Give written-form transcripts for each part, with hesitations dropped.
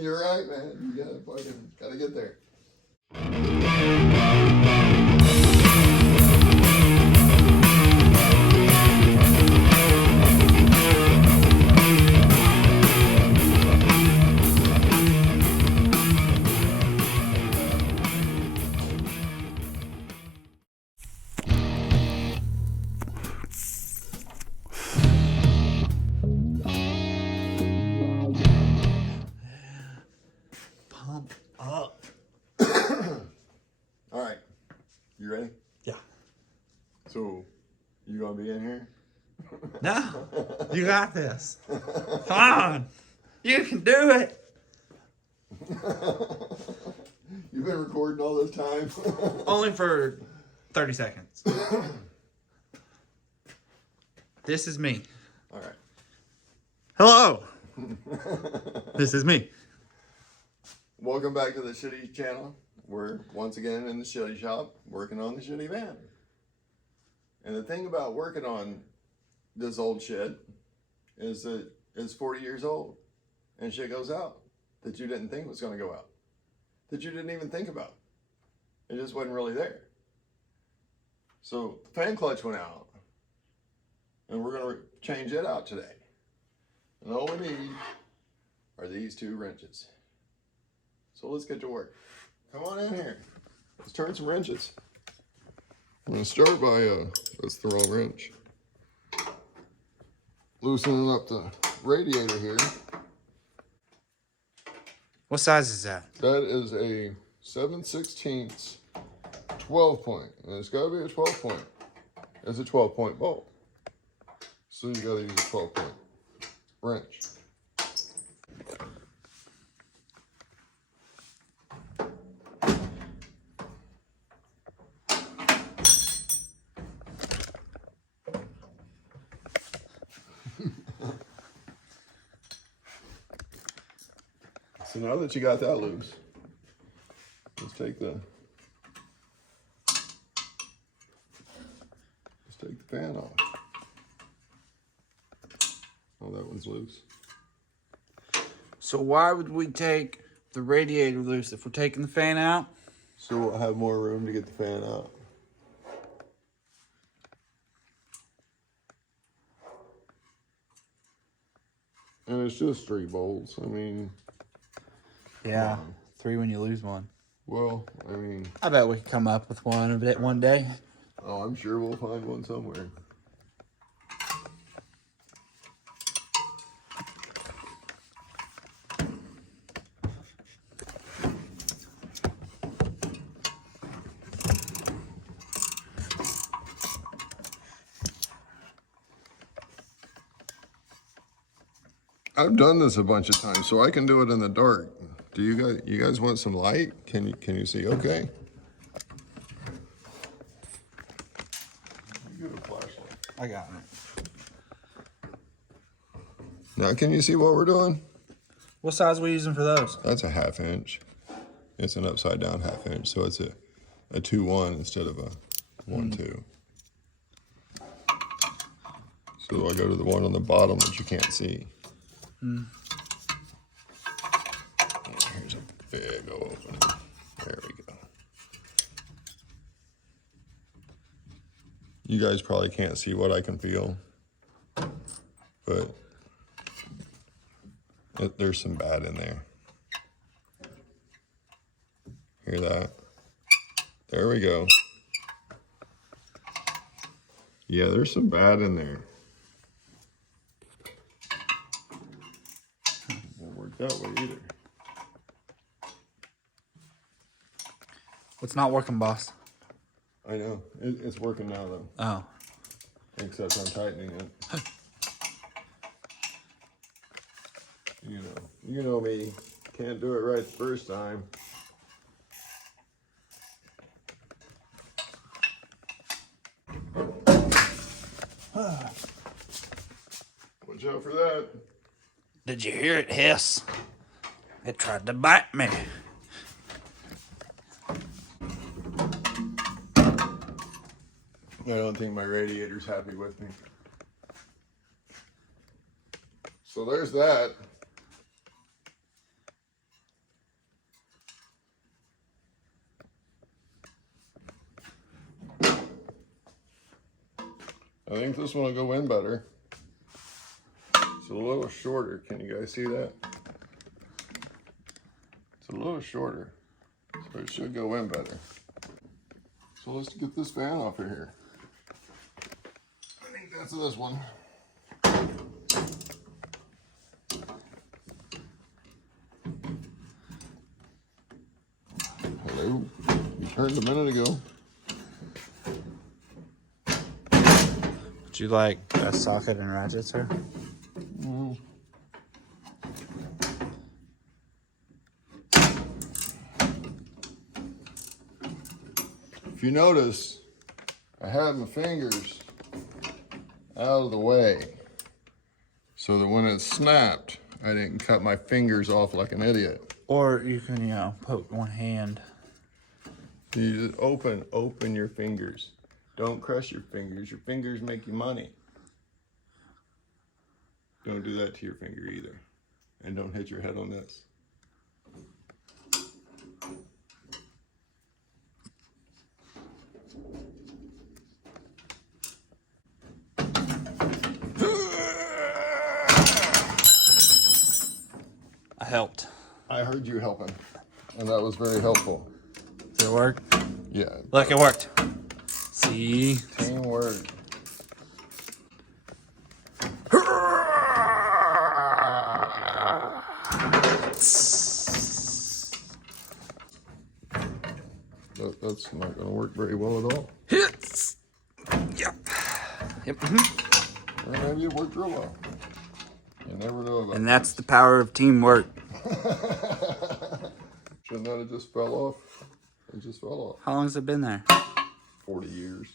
You're right, man. You gotta get there. Pump up. All right, you ready? Yeah. So, you gonna be in here? No, you got this. Come on. You can do it. You've been recording all this time? Only for 30 seconds. This is me. All right. Hello. This is me. Welcome back to the Shiddy channel. We're once again in the Shiddy shop working on the Shiddy van. And the thing about working on this old shit is that it's 40 years old and shit goes out that you didn't think was going to go out, that you didn't even think about. It just wasn't really there. So the fan clutch went out and we're going to change it out today. And all we need are these two wrenches. So let's get to work. Come on in here. Let's turn some wrenches. I'm going to start by, that's the wrong wrench. Loosening up the radiator here. What size is that? That is a 7/16 12 point. And it's got to be a 12 point. It's a 12 point bolt. So you got to use a 12 point wrench. So now that you got that loose, let's take the fan off. Oh, that one's loose. So why would we take the radiator loose if we're taking the fan out? So we'll have more room to get the fan out. And it's just 3 bolts. I mean... Yeah, 3 when you lose one. Well, I mean... I bet we could come up with one one day. Oh, I'm sure we'll find one somewhere. I've done this a bunch of times, so I can do it in the dark. Do you guys want some light? Can you see okay? You get a flashlight. I got it. Now can you see what we're doing? What size are we using for those? That's a 1/2 inch. It's an upside down 1/2 inch, so it's a 2-1 instead of a 1-2. So I go to the one on the bottom that you can't see. Here's a big opening. There we go. You guys probably can't see what I can feel, but there's some bad in there. Hear that? There we go. Yeah, there's some bad in there. That way either. What's not working, boss? I know. It's working now though. Oh. Except I'm tightening it. You know me. Can't do it right the first time. Watch out for that. Did you hear it hiss? It tried to bite me. I don't think my radiator's happy with me. So there's that. think this one will go in better. It's a little shorter. Can you guys see that? It's a little shorter, so it should go in better. So let's get this fan off of here. I think that's this one. Hello. You turned a minute ago. Would you like a socket and ratchet, sir? If you notice, I had my fingers out of the way so that when it snapped, I didn't cut my fingers off like an idiot. Or you can, you know, put one hand. You just open your fingers. Don't crush your fingers. Your fingers make you money. Don't do that to your finger either. And don't hit your head on this. I helped. I heard you helping, and that was very helpful. Did it work? Yeah. Look, it worked. See? Teamwork. That's not going to work very well at all. Hits. Yep. Yep. Or maybe it worked real well. You never know about And that's the power of teamwork. Shouldn't that have just fell off? It just fell off. How long has it been there? 40 years.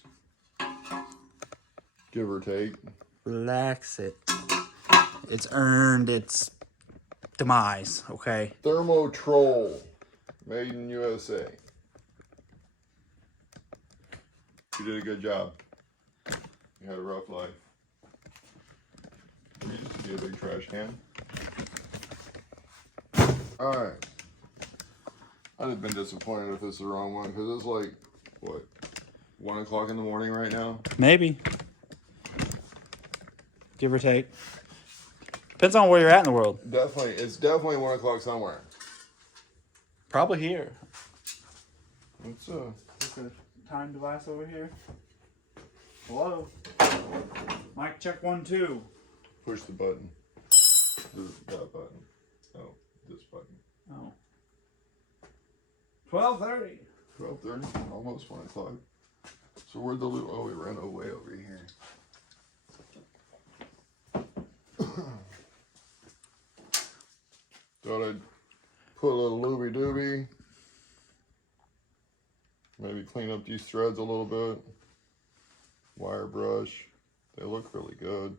Give or take. Relax it. It's earned its demise, okay? Thermo Troll. Made in USA. You did a good job. You had a rough life. You used to be a big trash can. Alright. I'd have been disappointed if this is the wrong one, because it's like, what, 1 o'clock in the morning right now? Maybe. Give or take. Depends on where you're at in the world. Definitely, it's definitely 1 o'clock somewhere. Probably here. It's Time device over here. Hello? Mic check 1, 2. push the button. That button. Oh, this button. Oh. 12:30. 12:30, almost 1 o'clock. So where'd the loot? Oh, we ran away over here. Thought I'd put a little looby doobie. Maybe clean up these threads a little bit. Wire brush. They look really good.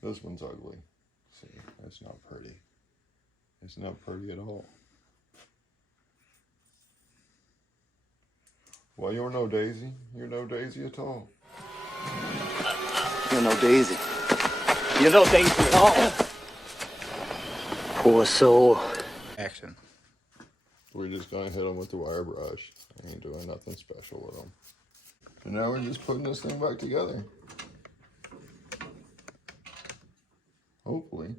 This one's ugly. See, that's not pretty. It's not pretty at all. Well, you're no Daisy. You're no Daisy at all. You're no Daisy. You're no Daisy at all. Poor soul. Action. We're just gonna hit them with the wire brush. I ain't doing nothing special with them. And now we're just putting this thing back together. Hopefully.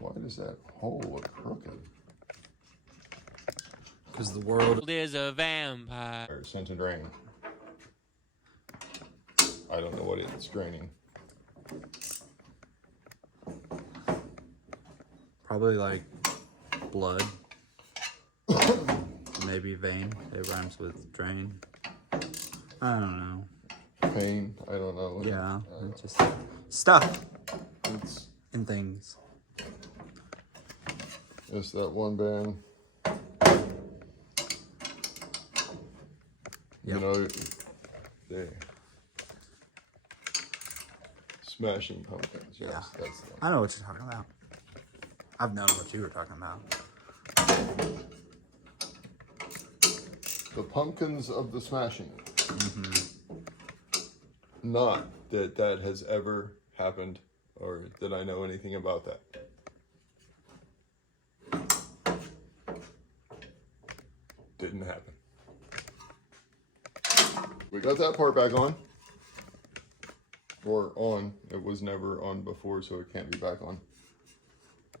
Why does that hole look crooked? Because the world is a vampire. Scented rain. I don't know what it's draining. probably like blood. Maybe vein. It rhymes with drain. I don't know. Pain, I don't know. Yeah, it's just stuff It's and things. that one band. You Yep. know, they Smashing Pumpkins. Yes, Yeah. that's the one. I know what you're talking about. I've known what you were talking about. The Pumpkins of the Smashing. Not that that has ever happened or that I know anything about that. Didn't happen. We got that part back on. Or on. It was never on before, so it can't be back on.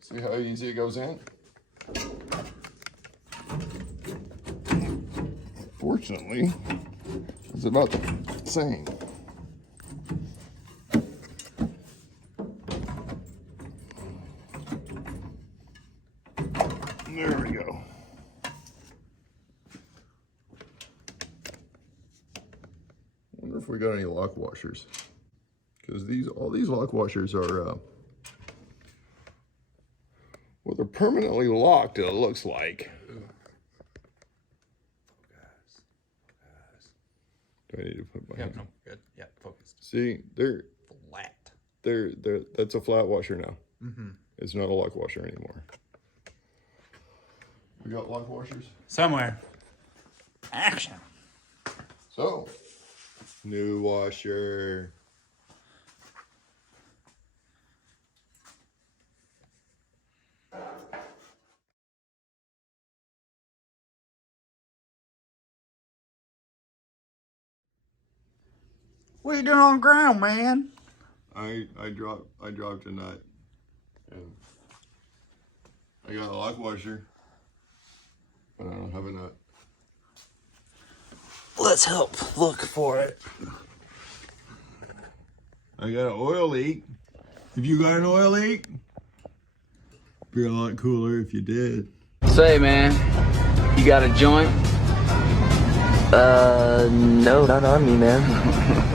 See how easy it goes in? Fortunately, it's about the same. There we go. Wonder if we got any lock washers, because all these lock washers are well, they're permanently locked. It looks like. Do I need to put my hand? No, good. Yeah, focused. See, they're Flat. that's a flat washer now. Mm-hmm. It's not a lock washer anymore. We got lock washers. Somewhere. Action. So, new washer. What are you doing on the ground, man? I dropped a nut. And I got a lock washer, but I don't have a nut. Let's help look for it. I got an oil leak. If you got an oil leak, it'd be a lot cooler if you did. Say, man, you got a joint? No, not on me, man.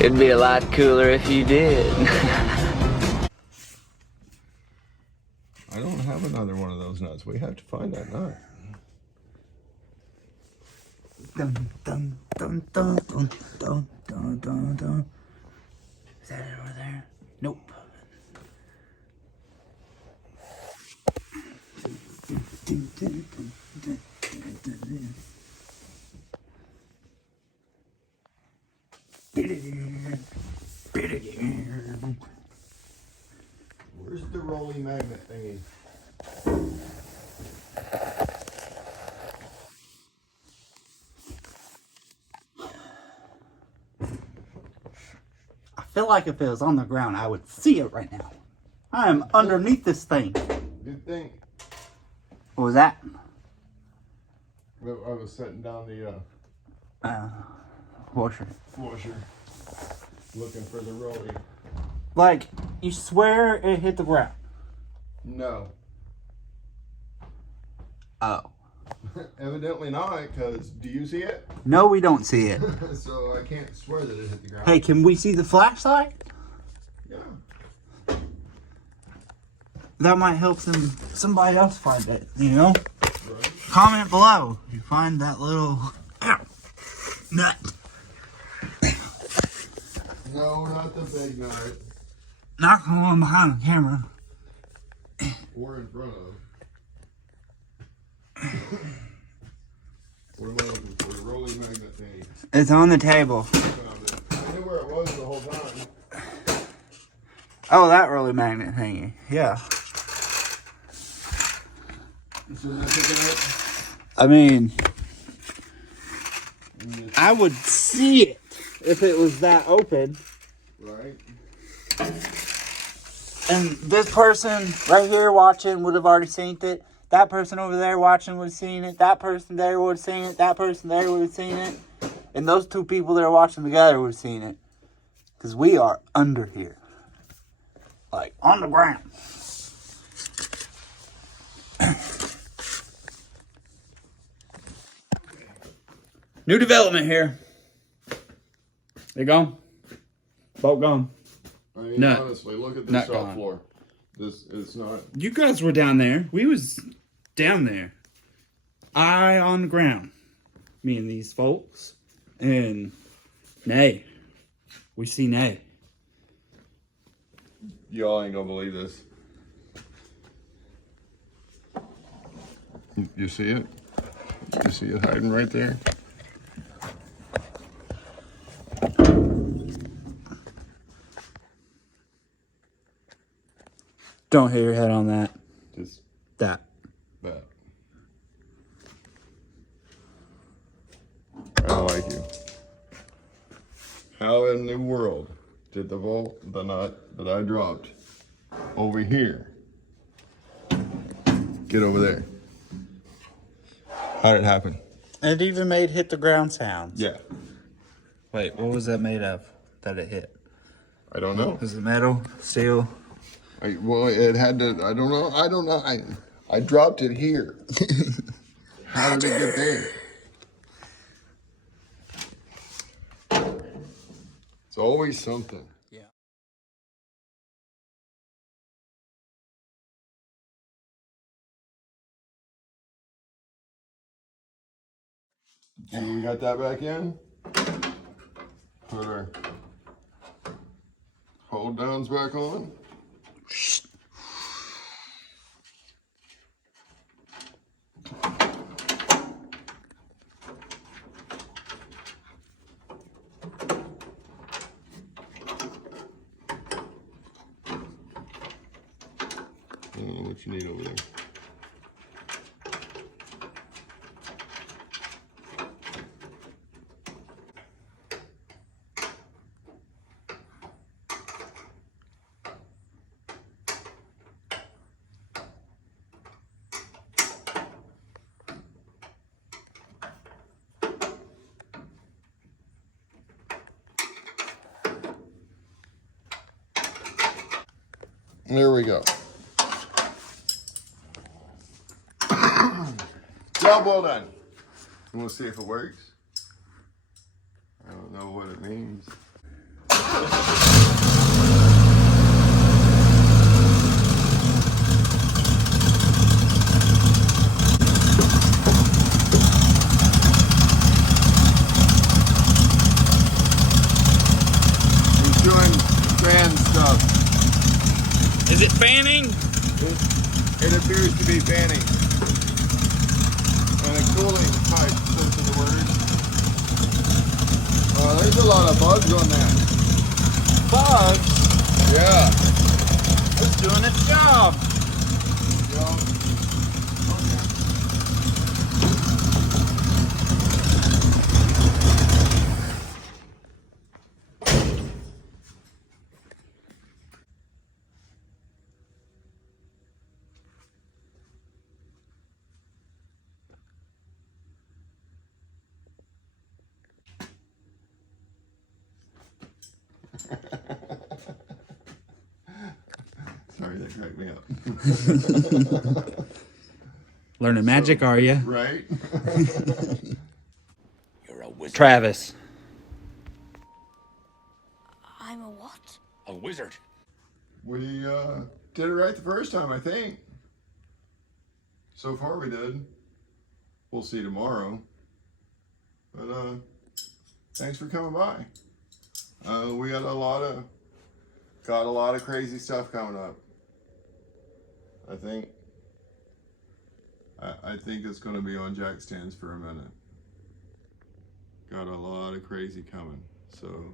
It'd be a lot cooler if you did. I don't have another one of those nuts. We have to find that nut. Dun, dun, dun, dun, dun, dun, dun, dun, dun. Is that it over there? Nope. Where's the rolling magnet thingy? I feel like if it was on the ground, I would see it right now. I am underneath this thing. Good thing What was that? that I was setting down the Washer. washer, looking for the rolling. Like, you swear it hit the ground? No. Oh. Evidently not, because do you see it? No, we don't see it. So I can't swear that it hit the ground. Hey, can we see the flashlight? Yeah. That might help somebody else find it, you know? Right. Comment below if you find that little nut. No, not the big nut. Not the one behind the camera. Or in front of. What am I looking for? The rolling magnet thingy. It's on the table. Found it. I knew where it was the whole time. Oh, that rolling magnet thingy. Yeah. So that's it. I mean, I would see it if it was that open. Right. And this person right here watching would have already seen it. That person over there watching would have seen it. That person there would have seen it. That person there would have seen it. And those two people that are watching together would have seen it. Because we are under here. Like, on the ground. New development here. There you go. Boat gone. I mean, Nut. honestly, look at Nut this shop gone. floor. This is not. You guys were down there. We was down there. Eye on the ground. Me and these folks. And nay. We see nay. Y'all ain't gonna believe this. You see it? You see it hiding right there? Don't hit your head on that. Just That. that. How in the world did the nut that I dropped over here get over there? How did it happen? It even made hit the ground sounds. Yeah. Wait, what was that made of that it hit? I don't know. Was it metal, steel? Well, it had to, I don't know. I dropped it here. How did it get there? It's always something. Yeah. And we got that back in. Put our hold downs back on. I don't know what you need over there. There we go. Job well done. We'll see if it works. I don't know what it means. He's doing fan stuff. Is it fanning? It appears to be fanning. And a cooling pipe, sense of the word. There's a lot of bugs on that. Bugs? Yeah. It's doing its job. Sorry, that cracked me up. Learning magic, are you? Right? You're a wizard. Travis. I'm a what? A wizard. We did it right the first time, I think. So far we did. We'll see tomorrow. But thanks for coming by. We got a lot of crazy stuff coming up. I think it's going to be on jack stands for a minute. Got a lot of crazy coming. So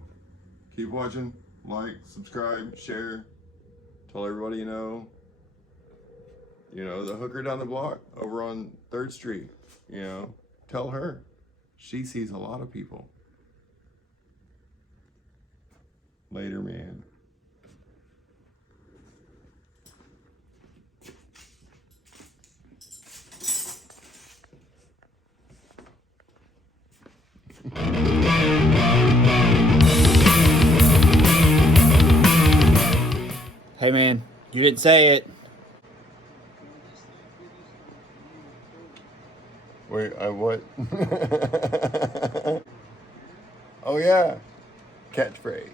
keep watching, like, subscribe, share, tell everybody you know. You know, the hooker down the block over on 3rd Street, you know, tell her. She sees a lot of people. Later, man. Hey man, you didn't say it. Wait, what? Oh yeah, catchphrase.